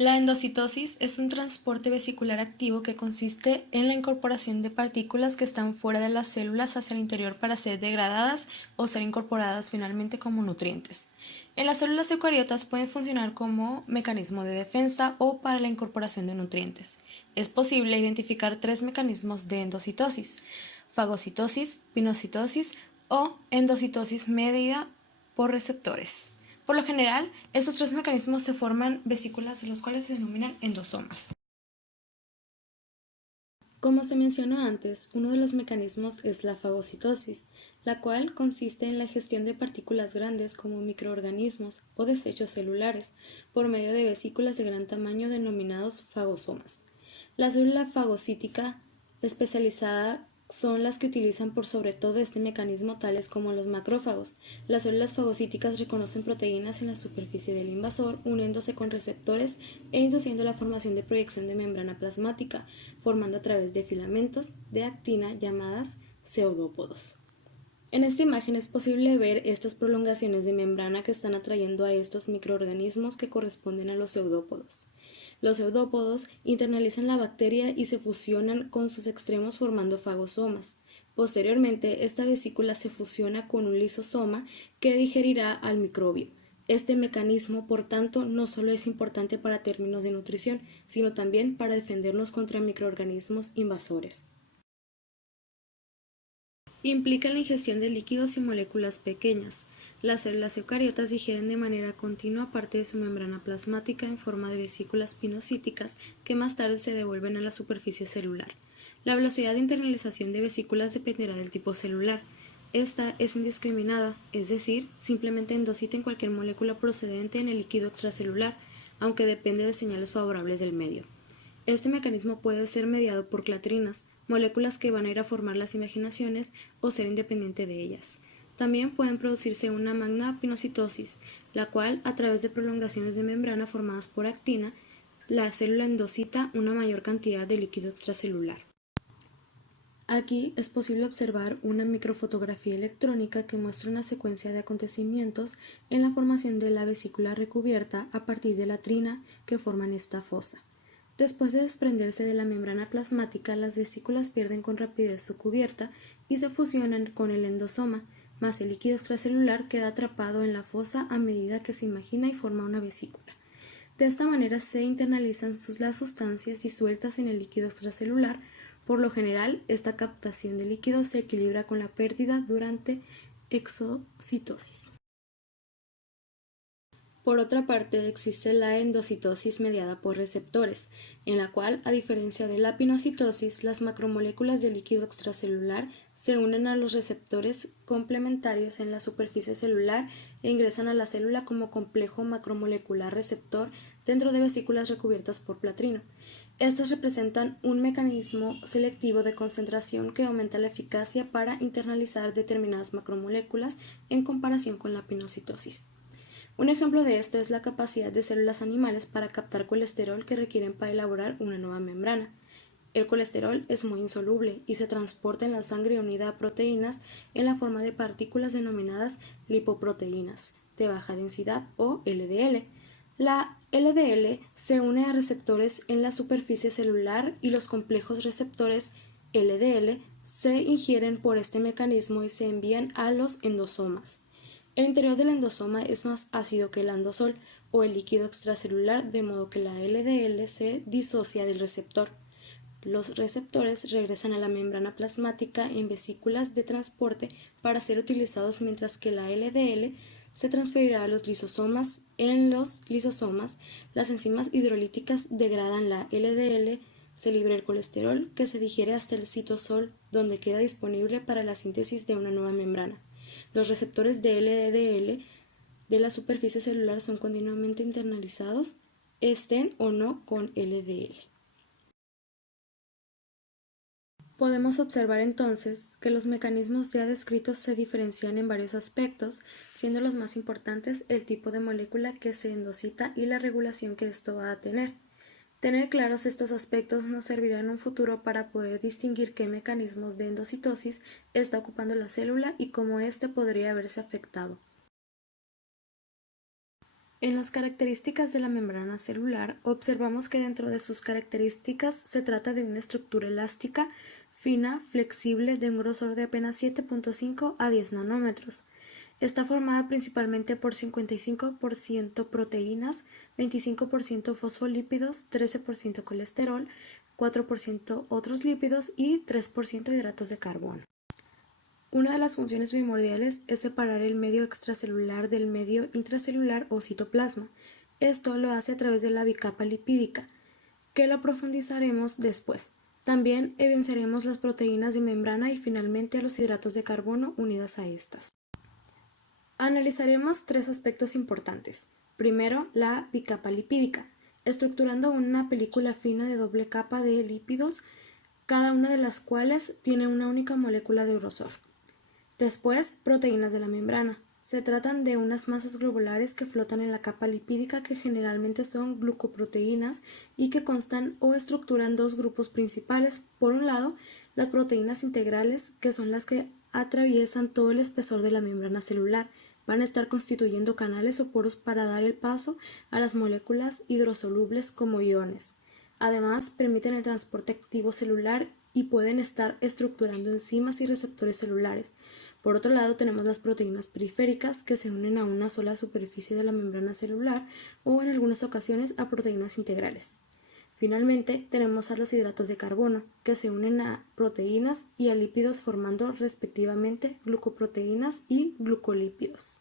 La endocitosis es un transporte vesicular activo que consiste en la incorporación de partículas que están fuera de las células hacia el interior para ser degradadas o ser incorporadas finalmente como nutrientes. En las células eucariotas pueden funcionar como mecanismo de defensa o para la incorporación de nutrientes. Es posible identificar tres mecanismos de endocitosis: fagocitosis, pinocitosis o endocitosis medida por receptores. Por lo general, estos tres mecanismos se forman vesículas, de los cuales se denominan endosomas. Como se mencionó antes, uno de los mecanismos es la fagocitosis, la cual consiste en la gestión de partículas grandes como microorganismos o desechos celulares por medio de vesículas de gran tamaño denominados fagosomas. La célula fagocítica especializada son las que utilizan por sobre todo este mecanismo, tales como los macrófagos. Las células fagocíticas reconocen proteínas en la superficie del invasor, uniéndose con receptores e induciendo la formación de proyección de membrana plasmática, formando a través de filamentos de actina llamadas pseudópodos. En esta imagen es posible ver estas prolongaciones de membrana que están atrayendo a estos microorganismos que corresponden a los pseudópodos. Los pseudópodos internalizan la bacteria y se fusionan con sus extremos formando fagosomas. Posteriormente, esta vesícula se fusiona con un lisosoma que digerirá al microbio. Este mecanismo, por tanto, no solo es importante para términos de nutrición, sino también para defendernos contra microorganismos invasores. Implica la ingestión de líquidos y moléculas pequeñas. Las células eucariotas digieren de manera continua parte de su membrana plasmática en forma de vesículas pinocíticas que más tarde se devuelven a la superficie celular. La velocidad de internalización de vesículas dependerá del tipo celular. Esta es indiscriminada, es decir, simplemente endocita en cualquier molécula procedente en el líquido extracelular, aunque depende de señales favorables del medio. Este mecanismo puede ser mediado por clatrinas, moléculas que van a ir a formar las imaginaciones, o ser independiente de ellas. También pueden producirse una magna pinocitosis, la cual, a través de prolongaciones de membrana formadas por actina, la célula endocita una mayor cantidad de líquido extracelular. Aquí es posible observar una microfotografía electrónica que muestra una secuencia de acontecimientos en la formación de la vesícula recubierta a partir de la trina que forman esta fosa. Después de desprenderse de la membrana plasmática, las vesículas pierden con rapidez su cubierta y se fusionan con el endosoma, mas el líquido extracelular queda atrapado en la fosa a medida que se imagina y forma una vesícula. De esta manera se internalizan las sustancias disueltas en el líquido extracelular. Por lo general, esta captación de líquido se equilibra con la pérdida durante exocitosis. Por otra parte, existe la endocitosis mediada por receptores, en la cual, a diferencia de la pinocitosis, las macromoléculas de líquido extracelular se unen a los receptores complementarios en la superficie celular e ingresan a la célula como complejo macromolecular receptor dentro de vesículas recubiertas por platrino. Estas representan un mecanismo selectivo de concentración que aumenta la eficacia para internalizar determinadas macromoléculas en comparación con la pinocitosis. Un ejemplo de esto es la capacidad de células animales para captar colesterol que requieren para elaborar una nueva membrana. El colesterol es muy insoluble y se transporta en la sangre unida a proteínas en la forma de partículas denominadas lipoproteínas de baja densidad o LDL. La LDL se une a receptores en la superficie celular y los complejos receptores LDL se ingieren por este mecanismo y se envían a los endosomas. El interior del endosoma es más ácido que el andosol o el líquido extracelular, de modo que la LDL se disocia del receptor. Los receptores regresan a la membrana plasmática en vesículas de transporte para ser utilizados, mientras que la LDL se transferirá a los lisosomas. En los lisosomas, las enzimas hidrolíticas degradan la LDL, se libera el colesterol que se digiere hasta el citosol, donde queda disponible para la síntesis de una nueva membrana. Los receptores de LDL de la superficie celular son continuamente internalizados, estén o no con LDL. Podemos observar entonces que los mecanismos ya descritos se diferencian en varios aspectos, siendo los más importantes el tipo de molécula que se endocita y la regulación que esto va a tener. Tener claros estos aspectos nos servirá en un futuro para poder distinguir qué mecanismos de endocitosis está ocupando la célula y cómo éste podría verse afectado. En las características de la membrana celular, observamos que dentro de sus características se trata de una estructura elástica, fina, flexible, de un grosor de apenas 7.5 a 10 nanómetros. Está formada principalmente por 55% proteínas, 25% fosfolípidos, 13% colesterol, 4% otros lípidos y 3% hidratos de carbono. Una de las funciones primordiales es separar el medio extracelular del medio intracelular o citoplasma. Esto lo hace a través de la bicapa lipídica, que lo profundizaremos después. También evidenciaremos las proteínas de membrana y finalmente los hidratos de carbono unidas a estas. Analizaremos tres aspectos importantes. Primero, la bicapa lipídica, estructurando una película fina de doble capa de lípidos, cada una de las cuales tiene una única molécula de grosor. Después, proteínas de la membrana. Se tratan de unas masas globulares que flotan en la capa lipídica que generalmente son glucoproteínas y que constan o estructuran dos grupos principales. Por un lado, las proteínas integrales, que son las que atraviesan todo el espesor de la membrana celular. Van a estar constituyendo canales o poros para dar el paso a las moléculas hidrosolubles como iones. Además, permiten el transporte activo celular y pueden estar estructurando enzimas y receptores celulares. Por otro lado, tenemos las proteínas periféricas que se unen a una sola superficie de la membrana celular o en algunas ocasiones a proteínas integrales. Finalmente, tenemos a los hidratos de carbono, que se unen a proteínas y a lípidos formando respectivamente glucoproteínas y glucolípidos.